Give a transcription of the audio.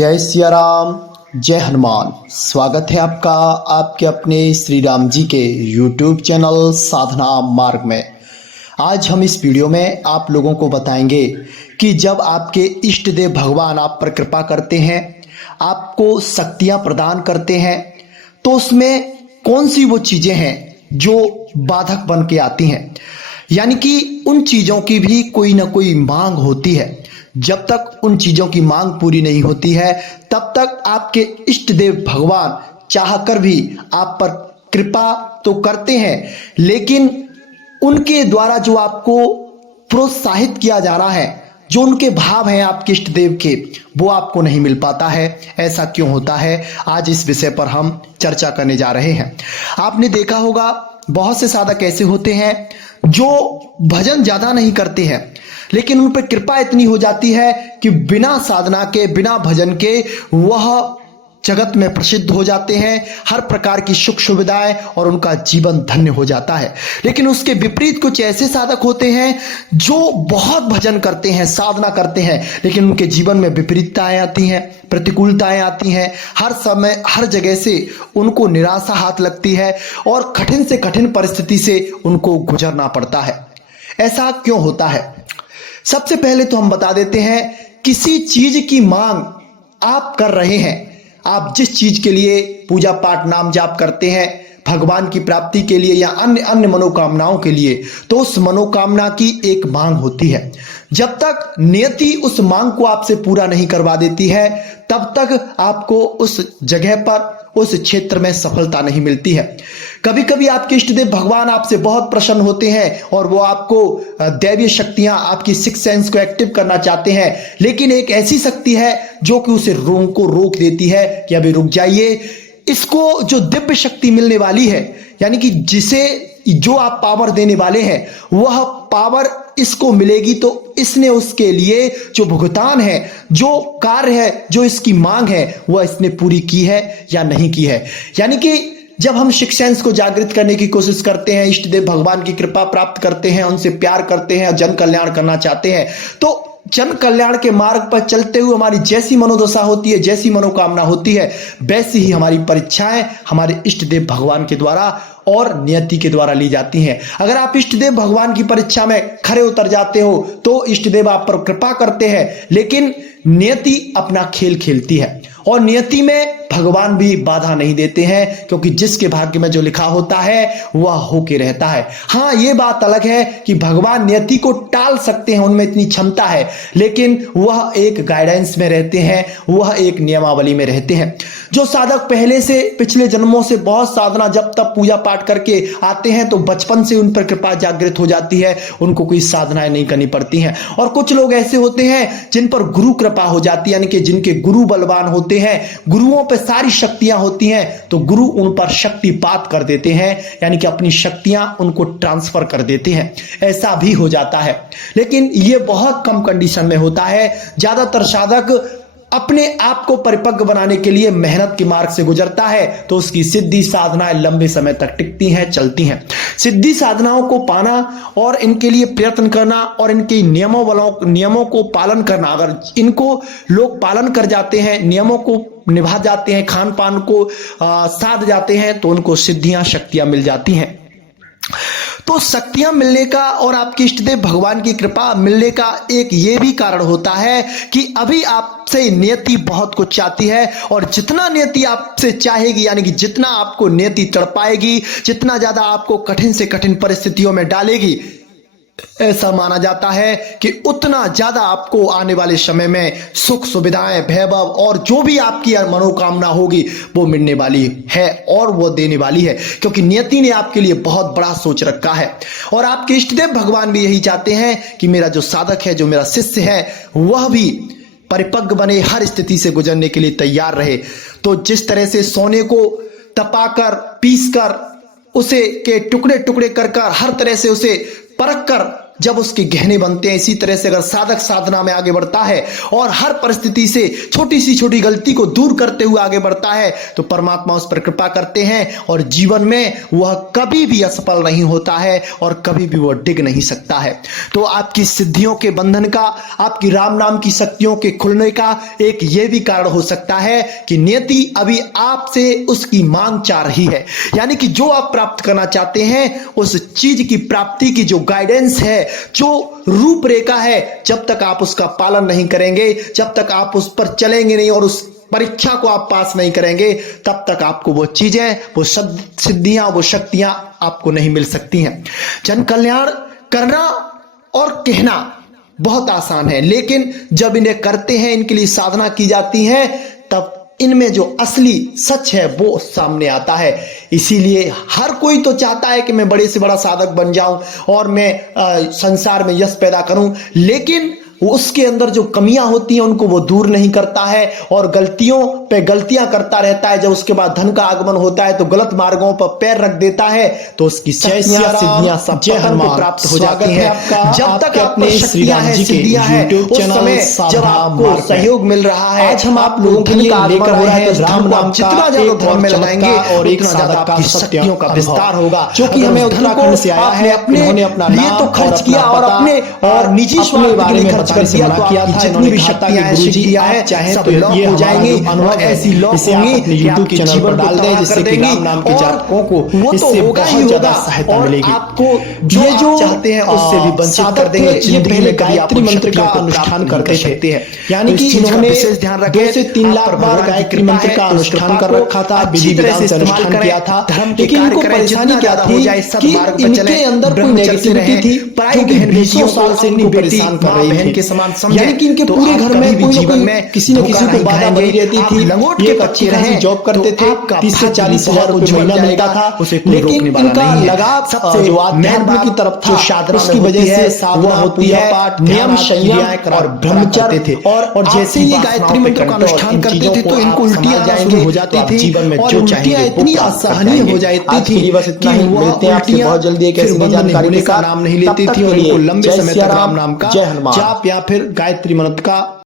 जय सिया राम, जय हनुमान। स्वागत है आपका आपके अपने श्री राम जी के YouTube चैनल साधना मार्ग में। आज हम इस वीडियो में आप लोगों को बताएंगे कि जब आपके इष्ट देव भगवान आप पर कृपा करते हैं, आपको शक्तियां प्रदान करते हैं, तो उसमें कौन सी वो चीजें हैं जो बाधक बन के आती हैं। यानी कि उन चीजों की भी कोई ना कोई मांग होती है। जब तक उन चीजों की मांग पूरी नहीं होती है, तब तक आपके इष्ट देव भगवान चाहकर भी आप पर कृपा तो करते हैं, लेकिन उनके द्वारा जो आपको प्रोत्साहित किया जा रहा है, जो उनके भाव हैं आपके इष्ट देव के, वो आपको नहीं मिल पाता है। ऐसा क्यों होता है, आज इस विषय पर हम चर्चा करने जा रहे हैं। आपने देखा होगा बहुत से साधक ऐसे होते हैं जो भजन ज्यादा नहीं करते हैं, लेकिन उन पर कृपा इतनी हो जाती है कि बिना साधना के, बिना भजन के वह जगत में प्रसिद्ध हो जाते हैं, हर प्रकार की सुख सुविधाएं, और उनका जीवन धन्य हो जाता है। लेकिन उसके विपरीत कुछ ऐसे साधक होते हैं जो बहुत भजन करते हैं, साधना करते हैं, लेकिन उनके जीवन में विपरीतताएं आती हैं, प्रतिकूलताएं आती हैं। हर समय हर जगह से उनको निराशा हाथ लगती है और कठिन से कठिन परिस्थिति से उनको गुजरना पड़ता है। ऐसा क्यों होता है? सबसे पहले तो हम बता देते हैं, किसी चीज की मांग आप कर रहे हैं, आप जिस चीज के लिए पूजा पाठ नाम जाप करते हैं, भगवान की प्राप्ति के लिए या अन्य अन्य मनोकामनाओं के लिए, तो उस मनोकामना की एक मांग होती है। जब तक नियति उस मांग को आपसे पूरा नहीं करवा देती है, तब तक आपको उस जगह पर, उस क्षेत्र में सफलता नहीं मिलती है। कभी कभी आपके इष्ट देव भगवान आपसे बहुत प्रसन्न होते हैं और वो आपको दैवीय शक्तियां, आपकी सिक्स सेंस को एक्टिव करना चाहते हैं, लेकिन एक ऐसी शक्ति है जो कि उसे को रोक देती है कि अभी रुक जाइए। इसको जो दिव्य शक्ति मिलने वाली है, यानी कि जिसे जो आप पावर देने वाले हैं, वह पावर इसको मिलेगी, तो इसने उसके लिए जो भुगतान है, जो कार्य है, जो इसकी मांग है, वह इसने पूरी की है या नहीं की है। यानी कि जब हम सिक्स सेंस को जागृत करने की कोशिश करते हैं, इष्ट देव भगवान की कृपा प्राप्त करते हैं, उनसे प्यार करते हैं, जन कल्याण करना चाहते हैं, तो जन कल्याण के मार्ग पर चलते हुए हमारी जैसी मनोदशा होती है, जैसी मनोकामना होती है, वैसी ही हमारी परीक्षाएं हमारे इष्ट देव भगवान के द्वारा और नियति के द्वारा ली जाती हैं। अगर आप इष्ट देव भगवान की परीक्षा में खरे उतर जाते हो तो इष्ट देव आप पर कृपा करते हैं, लेकिन नियति अपना खेल खेलती है और नियति में भगवान भी बाधा नहीं देते हैं, क्योंकि जिसके भाग्य में जो लिखा होता है वह होके रहता है। हाँ, ये बात अलग है कि भगवान नियति को टाल सकते हैं, उनमें इतनी क्षमता है, लेकिन वह एक गाइडेंस में रहते हैं, वह एक नियमावली में रहते हैं। जो साधक पहले से, पिछले जन्मों से बहुत साधना जब तब पूजा पाठ करके आते हैं, तो बचपन से उन पर कृपा जागृत हो जाती है, उनको कोई साधनाएं नहीं करनी पड़ती हैं। और कुछ लोग ऐसे होते हैं जिन पर गुरु कृपा हो जाती है, यानी कि जिनके गुरु बलवान होते हैं, गुरुओं पर सारी शक्तियां होती हैं, तो गुरु उन पर शक्तिपात कर देते हैं, यानी कि अपनी शक्तियां उनको ट्रांसफर कर देते हैं। ऐसा भी हो जाता है, लेकिन यह बहुत कम कंडीशन में होता है। ज्यादातर साधक अपने आप को परिपक्व बनाने के लिए मेहनत के मार्ग से गुजरता है, तो उसकी सिद्धि साधनाएं लंबे समय तक टिकती हैं, चलती हैं। सिद्धि साधनाओं को पाना और इनके लिए प्रयत्न करना और इनके नियमों को पालन करना, अगर इनको लोग पालन कर जाते हैं, नियमों को निभा जाते हैं, खान पान को साध जाते हैं, तो उनको सिद्धियां, शक्तियां मिल जाती हैं। तो शक्तियां मिलने का और आपके इष्ट देव भगवान की कृपा मिलने का एक ये भी कारण होता है कि अभी आपसे नियति बहुत कुछ चाहती है, और जितना नियति आपसे चाहेगी, यानी कि जितना आपको नियति तड़पाएगी, जितना ज्यादा आपको कठिन से कठिन परिस्थितियों में डालेगी, ऐसा माना जाता है कि उतना ज्यादा आपको आने वाले समय में सुख सुविधाएं, वैभव और जो भी आपकी मनोकामना होगी वो मिलने वाली है और वो देने वाली है, क्योंकि नियति ने आपके लिए बहुत बड़ा सोच रखा है। और आपके इष्टदेव भगवान भी यही चाहते हैं कि मेरा जो साधक है, जो मेरा शिष्य है, वह भी परिपक्व बने, हर स्थिति से गुजरने के लिए तैयार रहे। तो जिस तरह से सोने को तपाकर, पीस कर, उसे के टुकड़े टुकड़े कर हर तरह से उसे परख कर जब उसके गहने बनते हैं, इसी तरह से अगर साधक साधना में आगे बढ़ता है और हर परिस्थिति से छोटी सी छोटी गलती को दूर करते हुए आगे बढ़ता है तो परमात्मा उस पर कृपा करते हैं और जीवन में वह कभी भी असफल नहीं होता है और कभी भी वह डिग नहीं सकता है। तो आपकी सिद्धियों के बंधन का, आपकी राम नाम की शक्तियों के खुलने का एक यह भी कारण हो सकता है कि नियति अभी आपसे उसकी मांग चाह रही है। यानी कि जो आप प्राप्त करना चाहते हैं उस चीज की प्राप्ति की जो गाइडेंस है, जो रूपरेखा है, जब तक आप उसका पालन नहीं करेंगे, जब तक आप उस पर चलेंगे नहीं और उस परीक्षा को आप पास नहीं करेंगे, तब तक आपको वो चीजें, वो सिद्धियां, वो शक्तियां आपको नहीं मिल सकती हैं। जन कल्याण करना और कहना बहुत आसान है, लेकिन जब इन्हें करते हैं, इनके लिए साधना की जाती है, तब इनमें जो असली सच है वो सामने आता है। इसीलिए हर कोई तो चाहता है कि मैं बड़े से बड़ा साधक बन जाऊं और मैं संसार में यश पैदा करूं, लेकिन उसके अंदर जो कमियां होती हैं उनको वो दूर नहीं करता है और गलतियों पे गलतियां करता रहता है। जब उसके बाद धन का आगमन होता है तो गलत मार्गों पर पैर रख देता है तो उसकी सिद्धियां सब प्राप्त हो जाती हैं। जब तक अपने सिद्धियां हैं उस समय जब आपको सहयोग मिल रहा है, आज हम आप लोगों के लिए लेकर हो रहे हैं राम नाम, जितना ज्यादा ध्यान में लगाएंगे और एक साधक की शक्तियों का विस्तार होगा। क्योंकि हमें उत्तराखंड से आया है, उन्होंने अपना लिए तो खर्च किया और अपने और निजी स्वार्थ के लिए खर्च कर दिया, तो आपकी जितनी भी शक्तियां हैं, शक्तियां हैं, चाहे तो ये हो जाएंगी, ऐसी लॉक होंगी कि आपके जीवन पर डाल दें, जिससे कि राम नाम के जातकों को वो तो होगा ही होगा सहायता मिलेगी। आपको ये जो चाहते हैं उससे भी वंचित कर देंगे। ये पहले गायत्री मंत्र का अनुष्ठान करते थे, यानी कि इन्होंने 2 से 3 लाख बार गायत्री मंत्र का अनुष्ठान कर रखा था, विधि विधान से अनुष्ठान किया था, लेकिन इनको परेशानी क्या थी कि इनके अंदर कोई नेगेटिविटी थी जो कि 20 साल से इनको परेशान कर रही थी। यानी कि इनके पूरे घर में कोई जीवन में किसी न किसी को बाधा बनी रहती थी। ये एक अच्छी खासी जॉब करते थे, 30 से 40 हजार रुपए महीना मिलता था, लेकिन इनका लगाव सबसे जो आध्यात्म की तरफ था, उसकी वजह से साधना होती है, नियम संयम और ब्रह्मचर्य थे। और जैसे ये गायत्री मंत्र का अनुष्ठान करते थे तो इनको उल्टियां शुरू हो जाती थी जीवन में, जो उल्टियां इतनी असहनीय हो जाती थी बस इतना ही मिलते हैं आपसे बहुत जल्दी एक ऐसी जानकारी का नाम नहीं लेती थी और इनको लंबे समय तक राम नाम का जाप या फिर गायत्री मंत्र का